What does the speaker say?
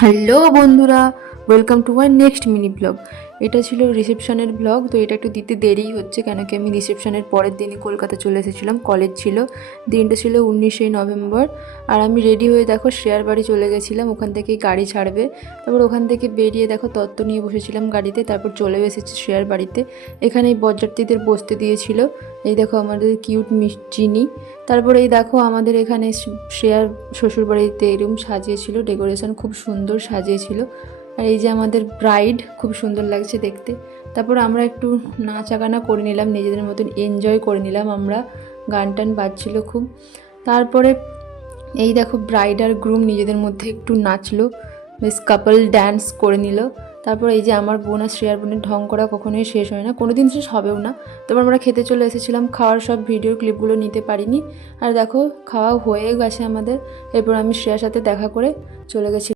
Hello বন্ধুরা, welcome to my next mini blog. এটা ছিল রিসেপশনের ব্লগ। তো এটা একটু দিতে দেরিই হচ্ছে, কেন কি আমি রিসেপশনের পরের দিনই কলকাতা চলে এসেছিলাম। কলেজ ছিল, দিনটা ছিল 19শে নভেম্বর। আর আমি রেডি হয়ে দেখো শ্রেয়ার বাড়ি চলে গেছিলাম, ওখান থেকে গাড়ি ছাড়বে। তারপর ওখান থেকে বেরিয়ে দেখো তত্ত্ব নিয়ে বসেছিলাম গাড়িতে, তারপর চলে এসেছি শ্রেয়ার বাড়িতে। এখানে এই বরযাত্রীদের বসতে দিয়েছিল। এই দেখো আমাদের কিউট মিস চিনি। তারপরে এই দেখো আমাদের এখানে শ্রেয়ার শ্বশুরবাড়িতে রুম সাজিয়েছিল, ডেকোরেশন খুব সুন্দর সাজিয়েছিল। আর এই যে আমাদের ব্রাইড, খুব সুন্দর লাগছে দেখতে। তারপর আমরা একটু নাচাগানা করে নিলাম, নিজেদের মতন এনজয় করে নিলাম আমরা। গান টান বাজছিল খুব। তারপরে এই দেখো ব্রাইড আর গ্রুম নিজেদের মধ্যে একটু নাচলো, বেশ কাপল ড্যান্স করে নিল। তারপর এই যে আমার বোন আর শ্রেয়ার বোনের ঢং করা কখনোই শেষ হয় না, কোনো দিন শেষ হবেও না। তারপর আমরা খেতে চলে এসেছিলাম, খাওয়ার সব ভিডিও ক্লিপগুলো নিতে পারিনি। আর দেখো খাওয়া হয়ে গেছে আমাদের। এরপর আমি শ্রেয়ার সাথে দেখা করে চলে গেছি।